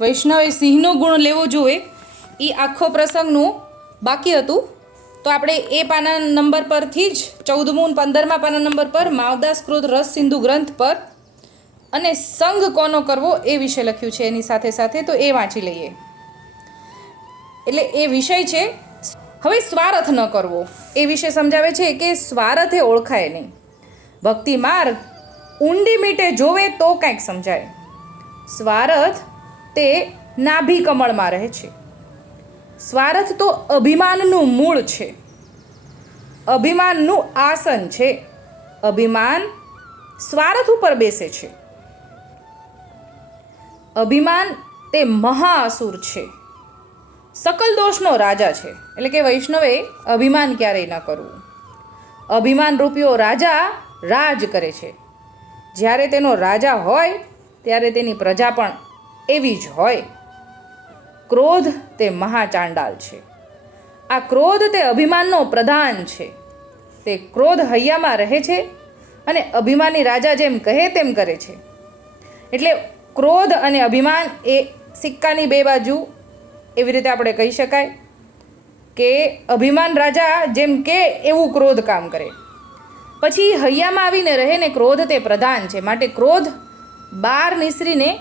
વૈષ્ણવે સિંહનો ગુણ લેવો જોઈએ એ આખો પ્રસંગનું બાકી હતું. તો આપણે એ પાના નંબર પરથી જ ચૌદમું પંદરમા પાના નંબર પર માવદાસ કૃત રસ સિંધુ ગ્રંથ પર અને સંગ કોનો કરવો એ વિશે લખ્યું છે એની સાથે સાથે, તો એ વાંચી લઈએ. એટલે એ વિષય છે, હવે સ્વાર્થ ન કરવો. એ વિશે સમજાવે છે કે સ્વાર્થે ઓળખાય નહીં. ભક્તિ માર્ગ ઊંડી મીટે જોવે તો કાંઈક સમજાય. સ્વાર્થ તે નાભી કમળમાં રહે છે. સ્વાર્થ તો અભિમાનનું મૂળ છે. અભિમાનનું આસન છે. અભિમાન સ્વાર્થ ઉપર બેસે છે. અભિમાન તે મહાઅસુર છે. સકલ દોષનો રાજા છે. એટલે કે વૈષ્ણવે અભિમાન ક્યારેય ન કરવું. અભિમાન રૂપિયો રાજા રાજ કરે છે. જ્યારે તેનો રાજા હોય, ત્યારે તેની પ્રજા પણ એવી જ હોય. ક્રોધ તે મહાચાંડાલ છે. આ ક્રોધ તે અભિમાનનો પ્રધાન છે. તે ક્રોધ હૈયામાં રહે છે અને અભિમાની રાજા જેમ કહે તેમ કરે છે. એટલે ક્રોધ અને અભિમાન એ સિક્કાની બે બાજુ. એવી રીતે આપણે કહી શકાય કે અભિમાન રાજા જેમ કે એવું ક્રોધ કામ કરે. પછી હૈયામાં આવીને રહે ને ક્રોધ તે પ્રધાન છે. માટે ક્રોધ બાર નિસરીને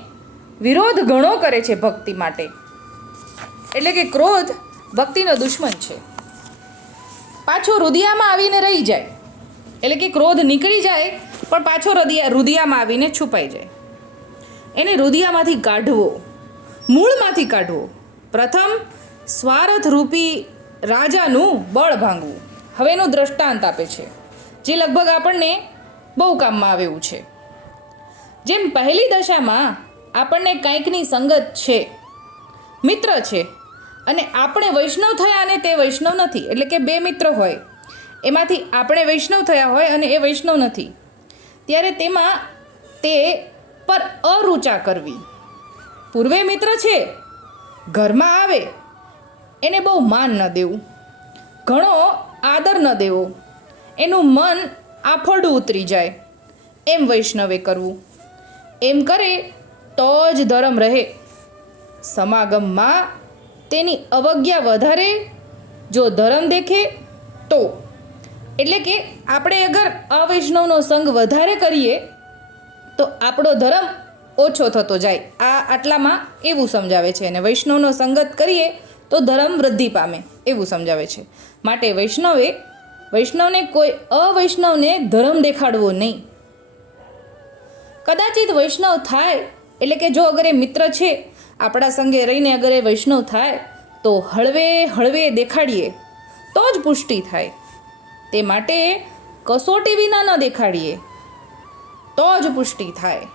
વિરોધ ઘણો કરે છે ભક્તિ માટે. એટલે કે ક્રોધ ભક્તિનો દુશ્મન છે. પાછો રુદિયામાં આવીને રહી જાય. એટલે કે ક્રોધ નીકળી જાય, પણ પાછો હૃદય રુદિયામાં આવીને છુપાઈ જાય. એને રુદિયામાંથી કાઢવો, મૂળમાંથી કાઢવો. પ્રથમ સ્વાર્થ રૂપી રાજાનું બળ ભાંગવું. હવે દ્રષ્ટાંત આપે છે, જે લગભગ આપણને બહુ કામમાં આવે છે. જેમ પહેલી દશામાં આપણને કંઈકની સંગત છે, મિત્ર છે અને આપણે વૈષ્ણવ થયા અને તે વૈષ્ણવ નથી, એટલે કે બે મિત્ર હોય. એમાંથી આપણે વૈષ્ણવ થયા હોય અને એ વૈષ્ણવ નથી. ત્યારે તેમાં તે પર અરુચા કરવી. પૂર્વે મિત્ર છે, ઘરમાં આવે, એને બહુ માન ન દેવું. ઘણો આદર ન દેવો. એનું મન આફળું ઉતરી જાય. એમ વૈષ્ણવે કરવું. એમ કરે તો જ ધર્મ રહે. સમાગમમાં તેની અવજ્ઞા વધારે, જો ધર્મ દેખે તો. એટલે કે આપણે અગર અવૈષ્ણવનો સંગ વધારે કરીએ, તો આપણો ધર્મ ઓછો થતો જાય. આ આટલામાં એવું સમજાવે છે. અને વૈષ્ણવનો સંગત કરીએ, તો ધર્મ વૃદ્ધિ પામે. એવું સમજાવે છે. માટે વૈષ્ણવે, વૈષ્ણવને કોઈ અવૈષ્ણવને ધર્મ દેખાડવો નહીં. કદાચિત વૈષ્ણવ થાય એટલે કે જો અગર એ મિત્ર છે, આપણા સંગે રહીને અગર એ વૈષ્ણવ થાય, તો હળવે હળવે દેખાડીએ, તો જ પુષ્ટિ થાય. તે માટે કસોટી વિના ન દેખાડીએ, તો જ પુષ્ટિ થાય.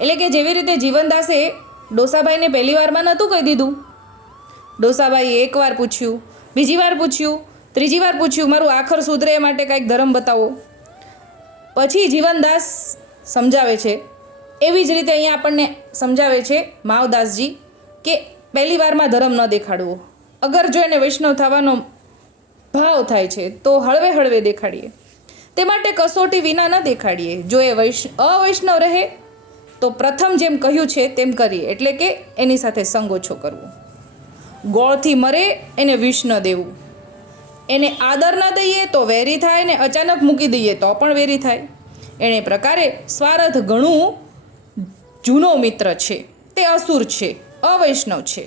એટલે કે જેવી રીતે જીવનદાસે ડોસાભાઈને પહેલી વારમાં નહોતું કહી દીધું. ડોસાભાઈએ એકવાર પૂછ્યું, બીજી વાર પૂછ્યું, ત્રીજી વાર પૂછ્યું, મારું આખર સુધરે એ માટે કાંઈક ધર્મ બતાવો. પછી જીવનદાસ સમજાવે છે એવી જ રીતે અહીંયા આપણને સમજાવે છે માવદાસજી કે પહેલી વારમાં ધર્મ ન દેખાડવો. અગર જો એને વૈષ્ણવ થવાનો ભાવ થાય છે, તો હળવે હળવે દેખાડીએ. તે માટે કસોટી વિના ન દેખાડીએ. જો એ વૈષ્ણ અવૈષ્ણવ રહે, તો પ્રથમ જેમ કહ્યું છે તેમ કરીએ. એટલે કે એની સાથે સંગ ઓછો કરવો. ગોળથી મરે, એને વિષ ન દેવું. એને આદર ન દઈએ, તો વેરી થાય ને અચાનક મૂકી દઈએ, તો પણ વેરી થાય. એણે પ્રકારે સ્વાર્થ ઘણું જૂનો મિત્ર છે, તે અસુર છે, અવૈષ્ણવ છે.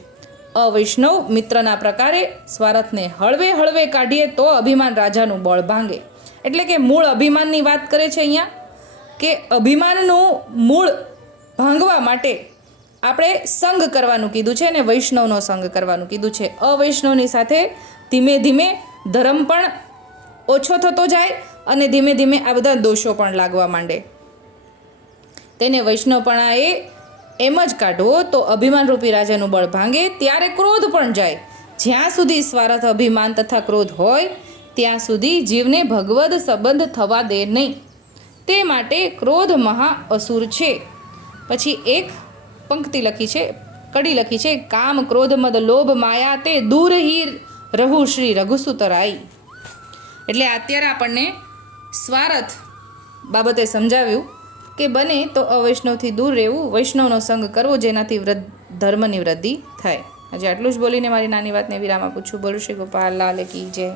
અવૈષ્ણવ મિત્રના પ્રકારે સ્વાર્થને હળવે હળવે કાઢીએ તો અભિમાન રાજાનું બળ ભાંગે. એટલે કે મૂળ અભિમાનની વાત કરે છે અહીંયા, કે અભિમાનનું મૂળ ભાંગવા માટે આપણે સંગ કરવાનું કીધું છે અને વૈષ્ણવનો સંગ કરવાનું કીધું છે. અવૈષ્ણવની સાથે ધીમે ધીમે ધર્મ પણ ઓછો થતો જાય અને ધીમે ધીમે આ બધા દોષો પણ લાગવા માંડે. તેને વૈષ્ણવપણાએ એમ જ કાઢવો તો અભિમાનરૂપી રાજાનું બળ ભાંગે ત્યારે ક્રોધ પણ જાય. જ્યાં સુધી સ્વાર્થ અભિમાન તથા ક્રોધ હોય, ત્યાં સુધી જીવને ભગવદ સંબંધ થવા દે નહીં. તે માટે ક્રોધ મહા અસુર છે. પછી એક પંક્તિ લખી છે, કડી લખી છે, કામ ક્રોધ મદ લોભ માયા તે દૂર હી રહુ શ્રી રઘુસુતરાઈ. એટલે અત્યારે આપણને સ્વાર્થ બાબતે સમજાવ્યું. કે બને તો અવૈષ્ણવથી દૂર રહેવું, વૈષ્ણવનો સંગ કરવો જેનાથી વ્રત, ધર્મની વૃદ્ધિ થાય. આજે આટલું જ બોલીને મારી નાની વાતને વિરામ આપું છું. બોલું શ્રી ગોપાલ લાલ કી જય.